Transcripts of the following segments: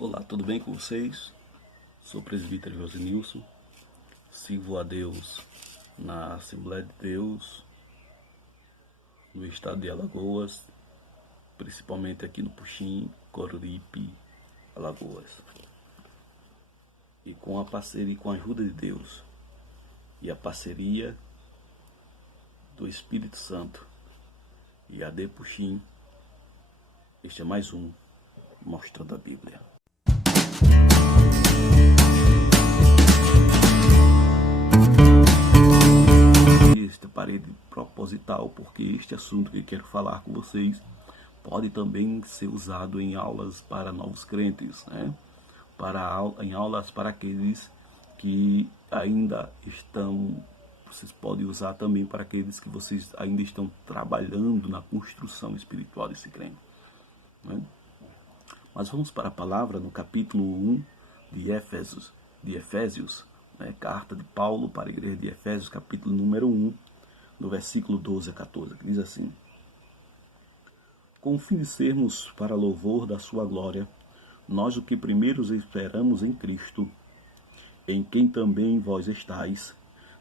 Olá, tudo bem com vocês? Sou o presbítero Josenilson, sirvo a Deus na Assembleia de Deus, no estado de Alagoas, principalmente aqui no Puxim, Coruripe, Alagoas. E com a parceria, com a ajuda de Deus e a parceria do Espírito Santo e a de Puxim, este é mais um Mostrando a Bíblia. Esta parede proposital, porque este assunto que eu quero falar com vocês pode também ser usado em aulas para novos crentes, né? Em aulas para aqueles que ainda estão, vocês podem usar também para aqueles que vocês ainda estão trabalhando na construção espiritual desse crente, né? Mas vamos para a palavra no capítulo 1 de Efésios, né? Carta de Paulo para a igreja de Efésios, capítulo número 1, no versículo 12 a 14, que diz assim: com o fim de sermos para louvor da sua glória, nós o que primeiro esperamos em Cristo, em quem também vós estáis,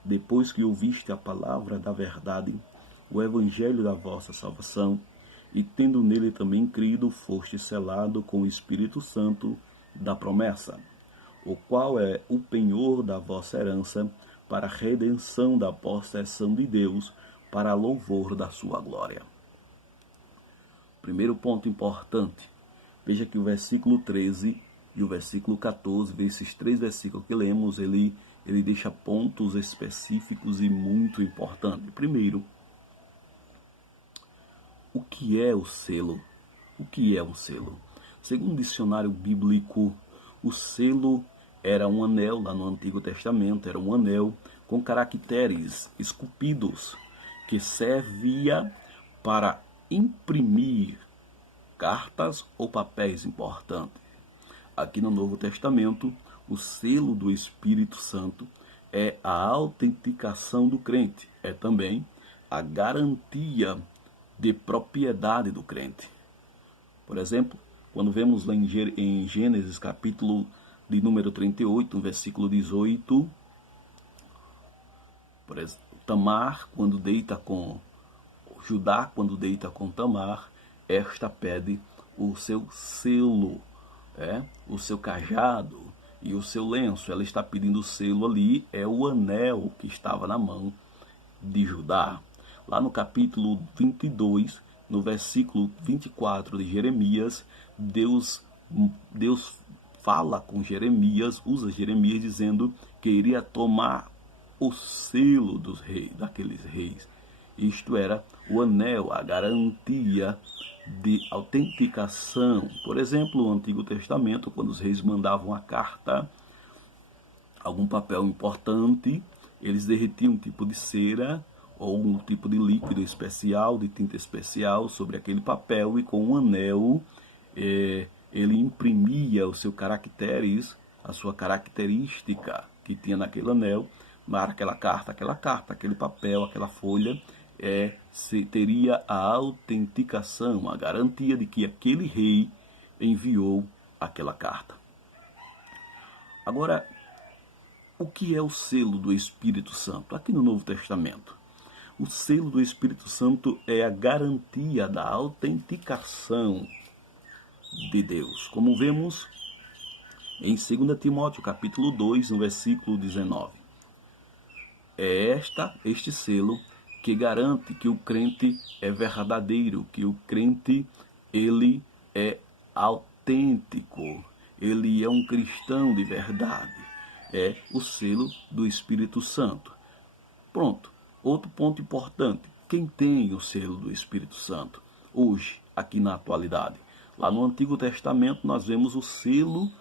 depois que ouviste a palavra da verdade, o evangelho da vossa salvação, e tendo nele também crido, foste selado com o Espírito Santo da promessa, o qual é o penhor da vossa herança, para a redenção da possessão de Deus, para louvor da sua glória. Primeiro ponto importante, veja que o versículo 13 e o versículo 14, esses três versículos que lemos, ele deixa pontos específicos e muito importantes. Primeiro, o que é o selo? O que é um selo? Segundo o dicionário bíblico, o selo era um anel, lá no Antigo Testamento, era um anel com caracteres esculpidos, que servia para imprimir cartas ou papéis importantes. Aqui no Novo Testamento, o selo do Espírito Santo é a autenticação do crente, é também a garantia de propriedade do crente. Por exemplo, quando vemos lá em Gênesis, capítulo de número 38, versículo 18, por exemplo, Tamar, quando deita com Judá, quando deita com Tamar, esta pede o seu selo, o seu cajado e o seu lenço. Ela está pedindo o selo ali, é o anel que estava na mão de Judá. Lá no capítulo 22, no versículo 24 de Jeremias, Deus fala com Jeremias, usa Jeremias dizendo que iria tomar o selo dos reis, daqueles reis. Isto era o anel, a garantia de autenticação. Por exemplo, no Antigo Testamento, quando os reis mandavam a carta, algum papel importante, eles derretiam um tipo de cera ou um tipo de líquido especial, de tinta especial sobre aquele papel, e com um anel ele imprimia os seus caracteres, a sua característica que tinha naquele anel, para aquela carta, aquele papel, aquela folha, teria a autenticação, a garantia de que aquele rei enviou aquela carta. Agora, o que é o selo do Espírito Santo? Aqui no Novo Testamento, o selo do Espírito Santo é a garantia da autenticação de Deus, como vemos em 2 Timóteo, capítulo 2, no versículo 19. É este selo que garante que o crente é verdadeiro, que o crente ele é autêntico, ele é um cristão de verdade. É o selo do Espírito Santo. Pronto. Outro ponto importante, quem tem o selo do Espírito Santo hoje, aqui na atualidade? Lá no Antigo Testamento nós vemos o selo,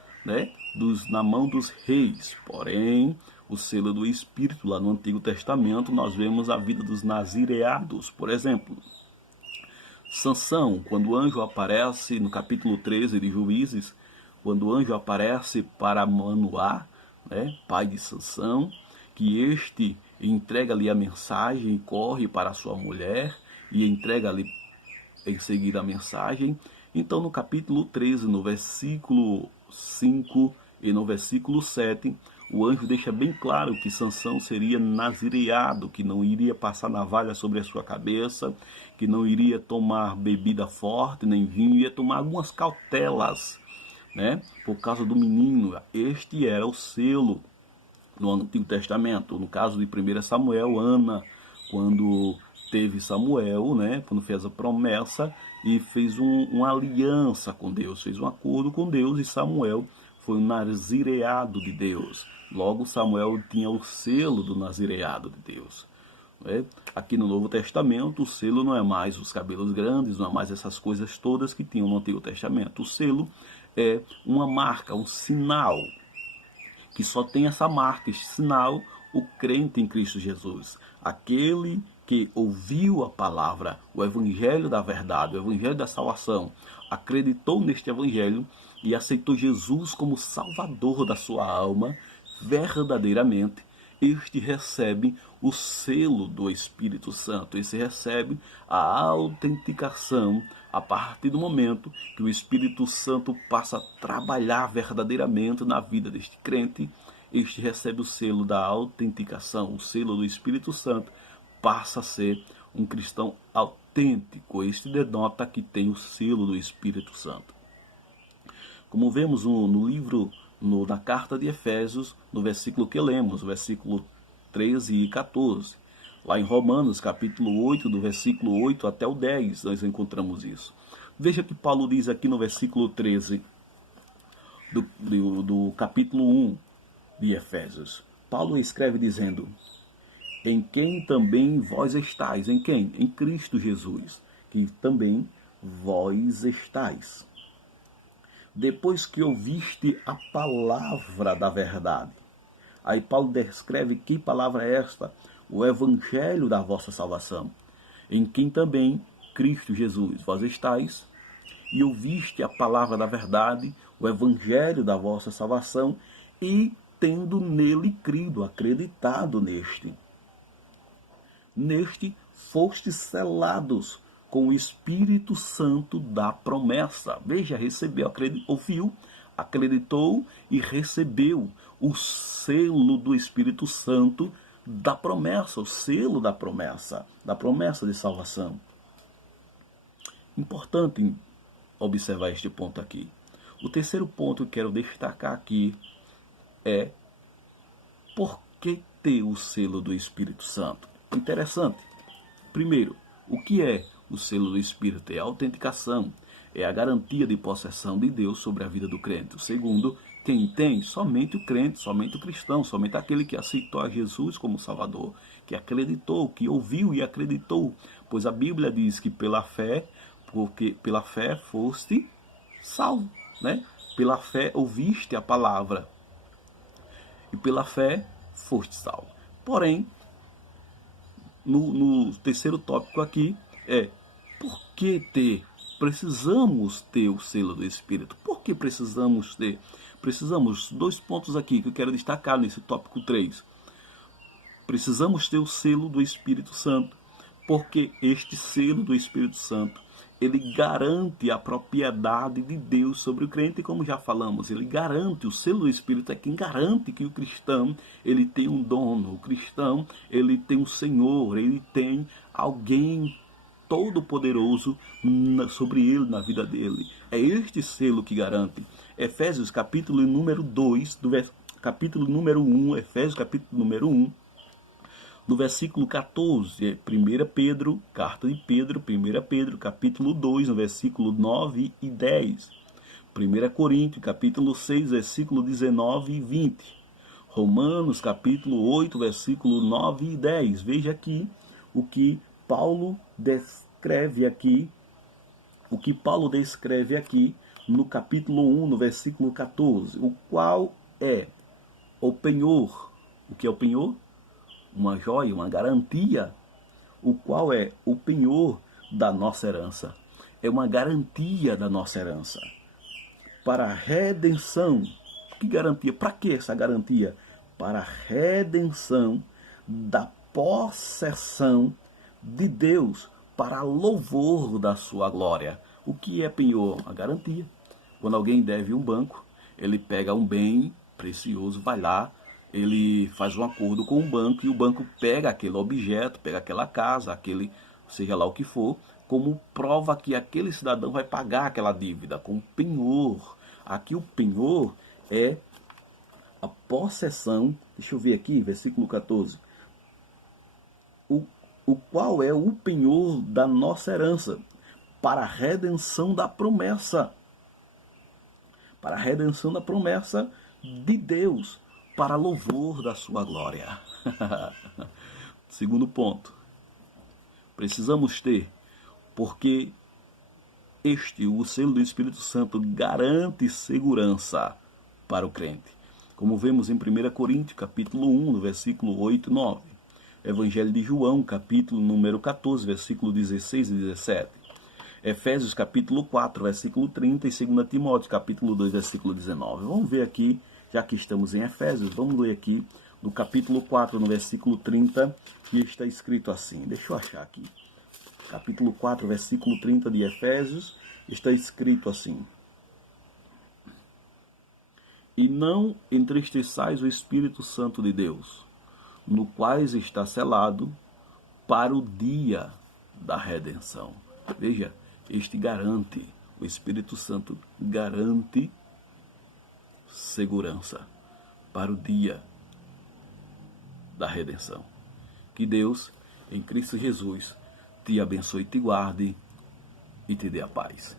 na mão dos reis, porém o selo do Espírito, lá no Antigo Testamento nós vemos a vida dos nazireados. Por exemplo, Sansão, quando o anjo aparece no capítulo 13 de Juízes, quando o anjo aparece para Manoá, pai de Sansão, que este entrega-lhe a mensagem e corre para a sua mulher e entrega-lhe em seguida a mensagem. Então, no capítulo 13, no versículo 5 e no versículo 7, o anjo deixa bem claro que Sansão seria nazireado, que não iria passar navalha sobre a sua cabeça, que não iria tomar bebida forte, nem vinho, ia tomar algumas cautelas, né? Por causa do menino. Este era o selo no Antigo Testamento. No caso de 1 Samuel, Ana, quando teve Samuel, né, quando fez a promessa e fez uma aliança com Deus, fez um acordo com Deus, e Samuel foi um nazireado de Deus. Logo, Samuel tinha o selo do nazireado de Deus. Né? Aqui no Novo Testamento, o selo não é mais os cabelos grandes, não é mais essas coisas todas que tinham no Antigo Testamento. O selo é uma marca, um sinal, que só tem essa marca, esse sinal, o crente em Cristo Jesus. Aquele que ouviu a palavra, o evangelho da verdade, o evangelho da salvação, acreditou neste evangelho e aceitou Jesus como salvador da sua alma, verdadeiramente, este recebe o selo do Espírito Santo. Este recebe a autenticação a partir do momento que o Espírito Santo passa a trabalhar verdadeiramente na vida deste crente. Este recebe o selo da autenticação, o selo do Espírito Santo, passa a ser um cristão autêntico. Este denota que tem o selo do Espírito Santo. Como vemos no livro, na carta de Efésios, no versículo que lemos, versículo 13 e 14. Lá em Romanos, capítulo 8, do versículo 8 até o 10, nós encontramos isso. Veja que Paulo diz aqui no versículo 13 do capítulo 1 de Efésios. Paulo escreve dizendo: em quem também vós estáis. Em quem? Em Cristo Jesus, que também vós estáis. Depois que ouviste a palavra da verdade. Aí Paulo descreve que palavra é esta? O evangelho da vossa salvação. Em quem também, Cristo Jesus, vós estáis, e ouviste a palavra da verdade, o evangelho da vossa salvação, e tendo nele crido, acreditado neste. Neste fostes selados com o Espírito Santo da promessa. Veja, recebeu, ouviu, acreditou e recebeu o selo do Espírito Santo da promessa, o selo da promessa de salvação. Importante observar este ponto aqui. O terceiro ponto que quero destacar aqui é por que ter o selo do Espírito Santo. Interessante. Primeiro, o que é o selo do Espírito? É a autenticação, é a garantia de possessão de Deus sobre a vida do crente. O segundo, quem tem? Somente o crente, somente o cristão, somente aquele que aceitou a Jesus como Salvador, que acreditou, que ouviu e acreditou. Pois a Bíblia diz que pela fé, porque pela fé foste salvo, né? Pela fé ouviste a palavra e pela fé foste salvo. Porém, no terceiro tópico aqui é por que precisamos ter o selo do Espírito? Por que precisamos ter? Precisamos, dois pontos aqui que eu quero destacar nesse tópico 3. Precisamos ter o selo do Espírito Santo, porque este selo do Espírito Santo, ele garante a propriedade de Deus sobre o crente, como já falamos. Ele garante, o selo do Espírito é quem garante que o cristão, ele tem um dono. O cristão, ele tem um Senhor, ele tem alguém todo-poderoso sobre ele, na vida dele. É este selo que garante. Efésios capítulo número 2, capítulo número 1, Efésios capítulo número 1, do versículo 14, 1 Pedro, carta de Pedro, 1 Pedro, capítulo 2, no versículo 9 e 10. 1 Coríntios, capítulo 6, versículo 19 e 20. Romanos, capítulo 8, versículo 9 e 10. Veja aqui o que Paulo descreve aqui, no capítulo 1, no versículo 14, o qual é o penhor. O que é o penhor? Uma joia, uma garantia, o qual é o penhor da nossa herança. É uma garantia da nossa herança. Para a redenção. Que garantia? Para que essa garantia? Para a redenção da possessão de Deus, para louvor da sua glória. O que é penhor? A garantia. Quando alguém deve um banco, ele pega um bem precioso, vai lá, ele faz um acordo com o banco e o banco pega aquele objeto, pega aquela casa, aquele, seja lá o que for, como prova que aquele cidadão vai pagar aquela dívida, com penhor. Aqui o penhor é a possessão, deixa eu ver aqui, versículo 14. O qual é o penhor da nossa herança, para a redenção da promessa. Para a redenção da promessa de Deus, para louvor da sua glória. Segundo ponto, precisamos ter, porque o selo do Espírito Santo, garante segurança para o crente. Como vemos em 1 Coríntios, capítulo 1, no versículo 8 e 9. Evangelho de João, capítulo número 14, versículo 16 e 17. Efésios, capítulo 4, versículo 30 e 2 Timóteo, capítulo 2, versículo 19. Vamos ver aqui, já que estamos em Efésios, vamos ler aqui no capítulo 4, no versículo 30, que está escrito assim. Deixa eu achar aqui. Capítulo 4, versículo 30 de Efésios, está escrito assim: E não entristeçais o Espírito Santo de Deus, no qual está selado para o dia da redenção. Veja, este garante, o Espírito Santo garante segurança para o dia da redenção. Que Deus, em Cristo Jesus, te abençoe, te guarde e te dê a paz.